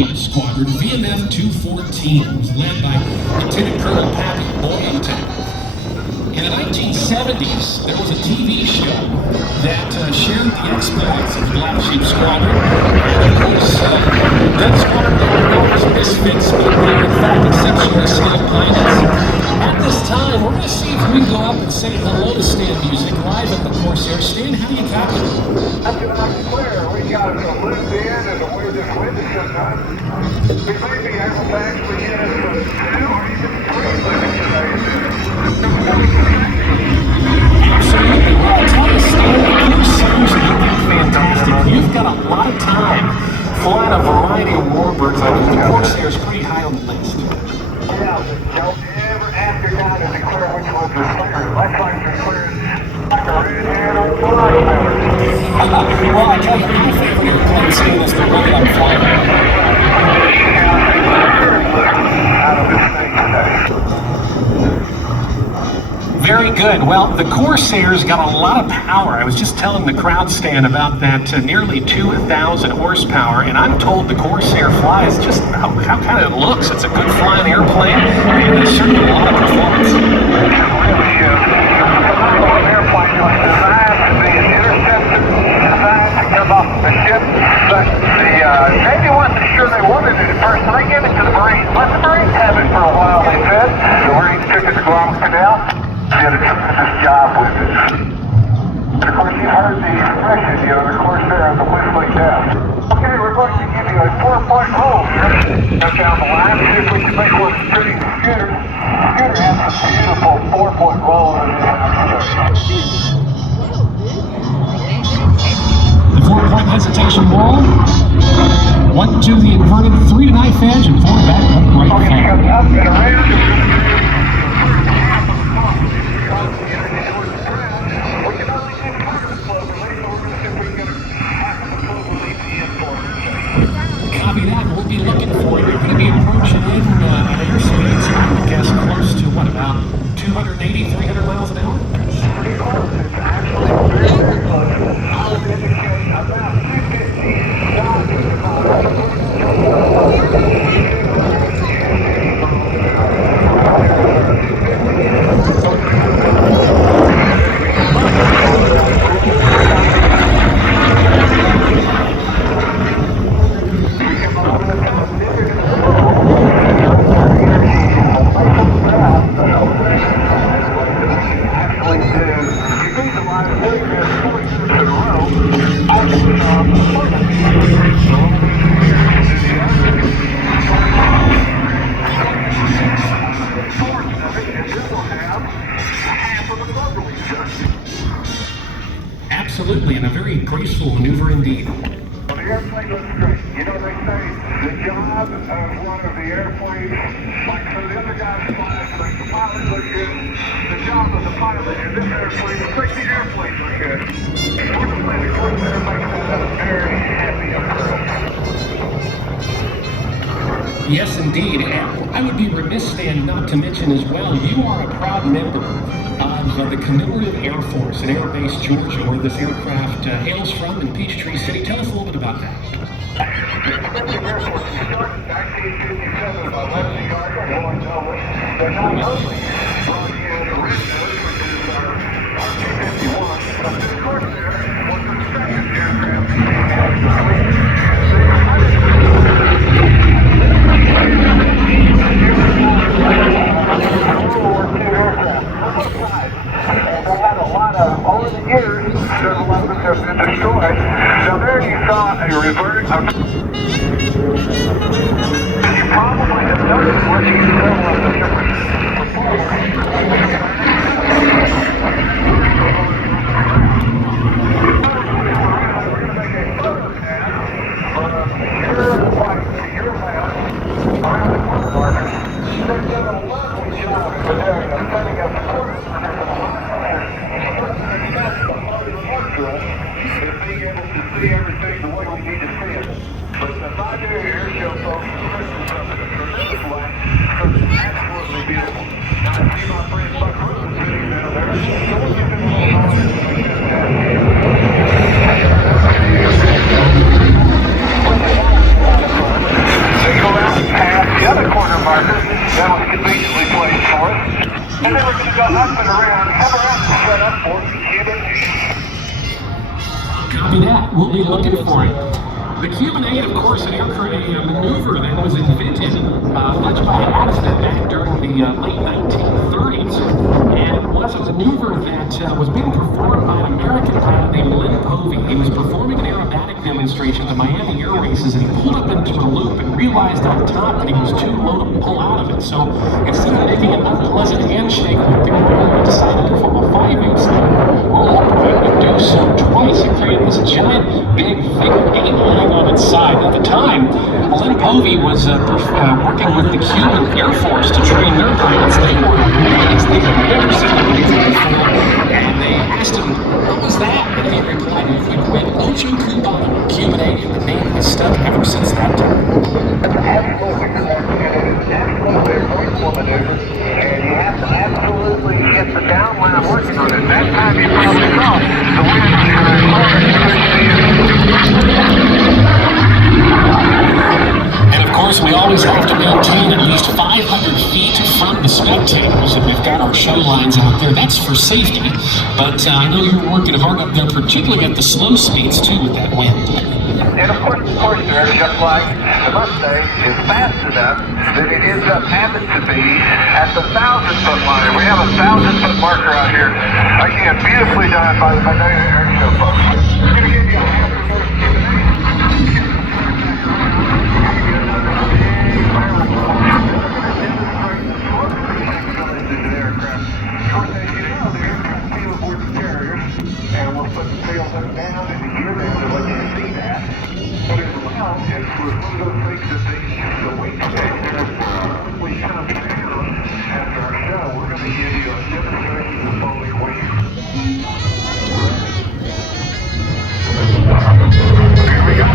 Squadron VMF 214 was led by Lieutenant Colonel Pappy Boyington. In the 1970s, there was a TV show that shared the exploits of the Black Sheep Squadron. And of course, that squadron, they were known as misfits, but they were in fact exceptionally skilled pilots. At this time, we're going to see if we can go up and say hello to Stan Music live at the Corsair. Stan, how do you copy? That's about clear. We got to lift in and away this wind sometimes. We may be able to actually get us to 2 or even 3 limits today. Absolutely. Well, I'll tell you, Stan, the Corsair's looking fantastic. You've got a lot of time flying a variety of warbirds. I know the Corsair's pretty high on the list. Yeah, don't ever ask your guy to declare which ones are clear. Electronics are clear like a redhead on fly feather. Well, I tell you, my favorite airplane, Stan, is the one that I'm flying. Out of this thing today. Very good. Well, the Corsair's got a lot of power. I was just telling the crowd, Stan, about that nearly 2,000 horsepower, and I'm told the Corsair flies just how kind of it looks. It's a good flying airplane, and there's certainly a lot of performance. Really is. An airplane was designed to be intercepted, designed to come off the ship, but the Navy wasn't sure they wanted it at first, so they gave it to the Marines. Let the Marines have it for a while, they said. The Marines took it to Guam Canal. Did a tremendous job with it. And of course, you've heard the expression, the Corsair of the whistling death. Okay, we're going to give you a 4-point roll here. Now down the line, see if we can make one pretty Scooter. Scooter has a beautiful 4-point roll in The 4-point hesitation roll. 1 to the inverted, 3 to knife edge, and 4 back upright. Okay, it comes up and around. Copy that. We'll be looking for you. You're going to be approaching in at airspeeds, I guess, close to what, about 280, 300 miles an hour? Pretty close. It's actually very, very close. I would indicate about 250 knots is about Absolutely, and a very graceful maneuver indeed. Well, the airplane looks great. They say the job of one of the airplanes, like so the other guys fly, like the pilot look good. The job of the pilot in this airplane looks like the airplane look good. Fortunately, the Corsair makes us very happy up there. Yes, indeed. And I would be remiss, Stan, not to mention as well, you are a proud member of the Commemorative Airforce in Air Base, Georgia, where this aircraft hails from in Peachtree City. Tell us a little bit about that. The Commemorative Airforce started in 1957 by Leslie Gardner and Lloyd Nolan. They're not only brought in the Red Nose, which is our T-51, but this Corsair was the second aircraft in the fleet. Over the years, several of them have been destroyed. Now there you saw a revert. You probably have noticed where these several of the different They've done a lovely job for setting up the course. Is being able to see everything the way we need to see it. But the 5-year Airshow folks, especially from the tremendous way, because it's absolutely beautiful. Now I see my friend Buck Ruben sitting down there. So we'll give him a little honor to make this happen. looking for it. The Cuban 8, of course, a maneuver that was invented much by accident back during the late 1930s. And it was a maneuver that was being performed by an American pilot named Len Povey. He was performing an aerobatic demonstration at the Miami Air Races, and he pulled up into a loop and realized on top that he was too low to pull out of it. So instead of making an unpleasant handshake with the ground, he decided to form a 5/8 slope, roll upright, and do so twice. It created this giant, big figure 8 line on its side. At the time, Len Povey was working with the Cuban Airforce to train their pilots. They were amazed. They had never seen anything before. And they asked him, "What was that?" And he replied, "If we quit Ocho Cubano, Cuban 8, and the name has stuck ever since that time." Absolutely correct. And it is absolutely a graceful maneuver. And you have to absolutely get the downline working on it. That time you probably saw the wind was very hard. And of course, we always have to maintain at least 500 feet from the spectators. And we've got our show lines out there. That's for safety. But I know you're working hard up there, particularly at the slow speeds, too, with that wind. And of course, Corsair, just like the Mustang, is fast enough that it ends up having to be at the 1,000-foot line. We have a 1,000-foot marker out here. Again, beautifully done by the Vidalia Airshow folks. I'm going to give you a half of those and we'll put the tails up down and the gear down to let you see that. But as well, it's one of those things that the weight detector, we come down after our show, we're going to give you a demonstration of the following weight. Here we go.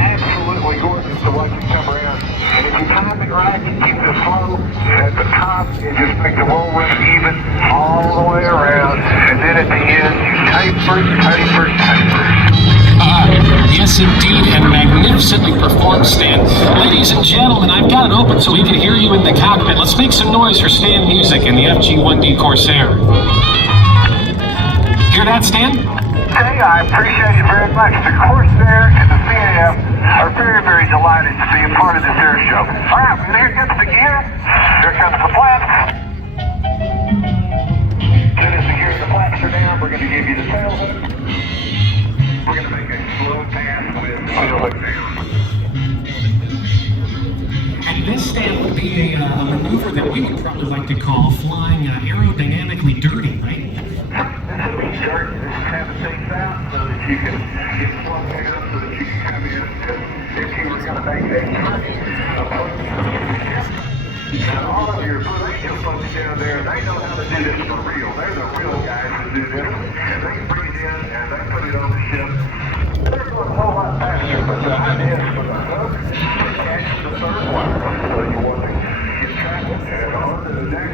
Absolutely gorgeous to watch it come around. And if you time it right, you keep it slow at the top, and just make the roll run even all the way around. And then at the end, you taper. Yes, indeed, and magnificently performed, Stan. Ladies and gentlemen, I've got it open so we can hear you in the cockpit. Let's make some noise for Stan Music and the FG-1D Corsair. Hear that, Stan? Hey, I appreciate it very much. The Corsair and the CAF are very, very delighted to be a part of this air show. All right, well, here comes the gear. Here comes the flaps. As soon as the gear and the flaps are down, we're going to give you the tail hook. We're going to make a slow pass with the tail hook down. And this, Stan, would be a maneuver that we would probably like to call flying aerodynamically dirty, right? This will be dirt. This is have the seats out so that you can get swung down so that you can come in if you were going to make a turn. Now, all of your radio folks down there, they know how to do this for real. They're the real guys who do this. And they bring it in and they put it on the ship. They're going a whole lot faster, but the idea is for the hook to catch the third one. So you want to get traveled and onto the deck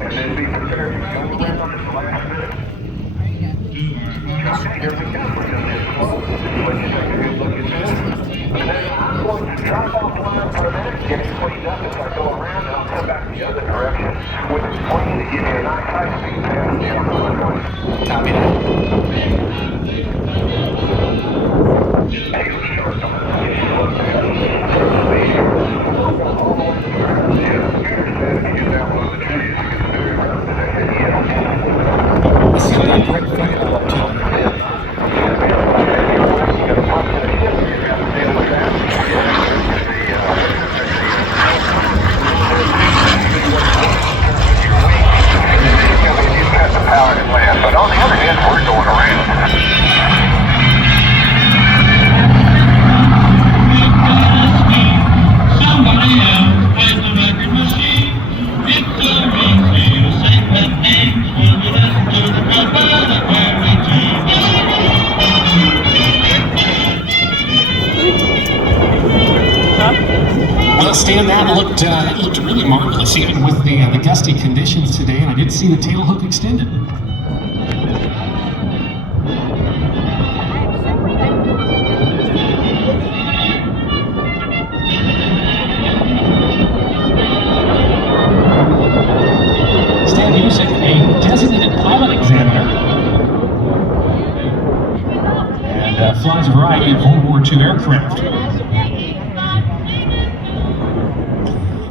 and then be prepared to go around at the last minute. Okay, here we go. We're going to get close. Let you take a good look at this. And then I'm going to drop off line for a minute, get it cleaned up as I go around, and I'll come back the other direction with this plane to give you a nice high-speed pass down the runway. Copy that. Hey, let's start on that. Get you look down. We're going all the way to the ground. Yeah, the computer said if you download the trees, it gets very rough today. Yeah. It's going to be a great flight. But on the other hand, we're going around. Somebody else plays the record machine. Victory to sing the names when we listen to the brother carry Well, Stan, that looked really marvelous, even with the gusty conditions today, and I did see the tail hook extended. Stan Music, a flies a variety of World War II aircraft,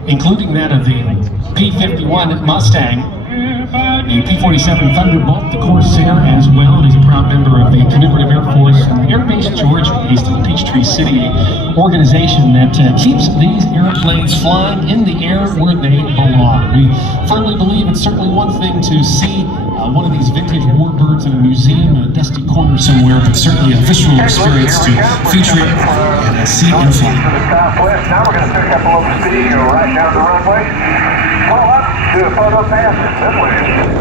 including that of the P-51 Mustang, the P-47 Thunderbolt, the Corsair as well, and he's a proud member of the Commemorative Airforce and the Air Base George, based in Peachtree City, an organization that keeps these airplanes flying in the air where they belong. We firmly believe it's certainly one thing to see one of these vintage warbirds in a museum in a dusty corner somewhere, but certainly a visceral experience to feature it and see it in flight. Southwest. Now we're going to pick up a little speed, go right down the runway, pull up, do a photo pass, and then land.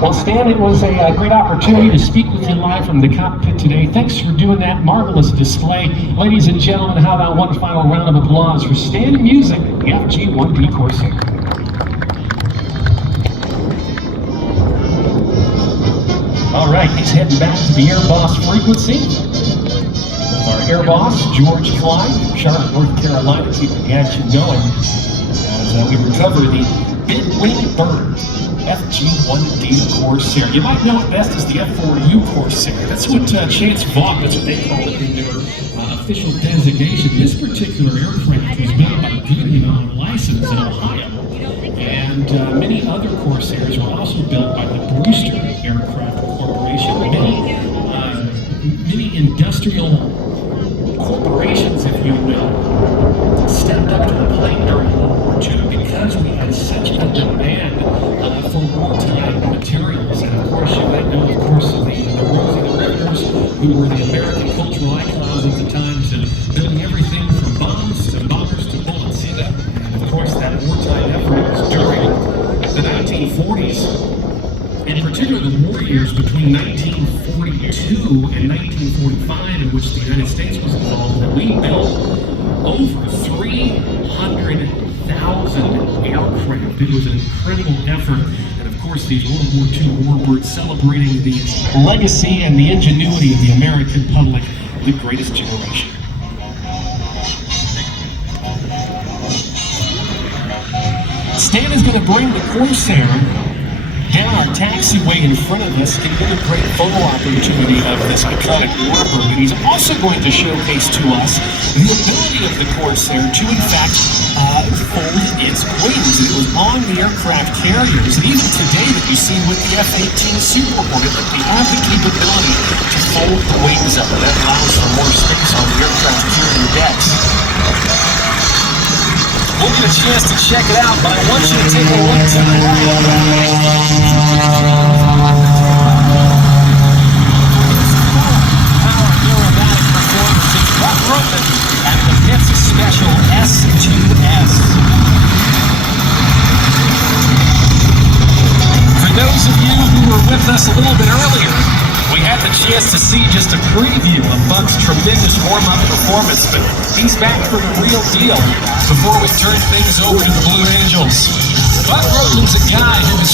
Well, Stan, it was a great opportunity to speak with you live from the cockpit today. Thanks for doing that marvelous display. Ladies and gentlemen, how about one final round of applause for Stan Music, the FG-1D Corsair. All right, he's heading back to the Air Boss frequency. Our Air Boss, George Clyde, from Charlotte, North Carolina, keeping the action going as we recover the Big Wing Bird FG-1D Corsair. You might know it best as the F4U Corsair. That's what Chance Vaught, that's what they call it in their official designation. This particular aircraft was built by Goodyear on license in Ohio. And many other Corsairs were also built by the Brewster Aircraft Corporation. Many industrial corporations, if you will, stepped up to the plate during World War II because we had such a demand for wartime materials. And of course, you might know, of course, the Rosie the Riveters, who were the American cultural icons at the time, to building everything from bombs to bombers to bullets. And of course, that wartime effort was during the 1940s. In particular, the war years between 1942 and 1945, in which the United States was involved, that we built over 300,000 aircraft. It was an incredible effort. And of course, these World War II warbirds celebrating the legacy and the ingenuity of the American public, the greatest generation. Stan is going to bring the Corsair down our taxiway in front of us, get another great photo opportunity of this iconic warbird. And he's also going to showcase to us the ability of the Corsair to, in fact, fold its wings. And it was on the aircraft carriers, and even today that you see with the F-18 Super Hornet, that we have the capability to fold the wings up, and that allows for more space on the aircraft carrier decks. We'll get a chance to check it out, but I want you to take a look to the Power aerobatic performances, Buck Roman at the Pitts Special S2S. For those of you who were with us a little bit earlier, we had the chance to see just a preview of Buck's tremendous warm-up performance, but he's back for the real deal before we turn things over to the Blue Angels. Buck Roman's a guy who is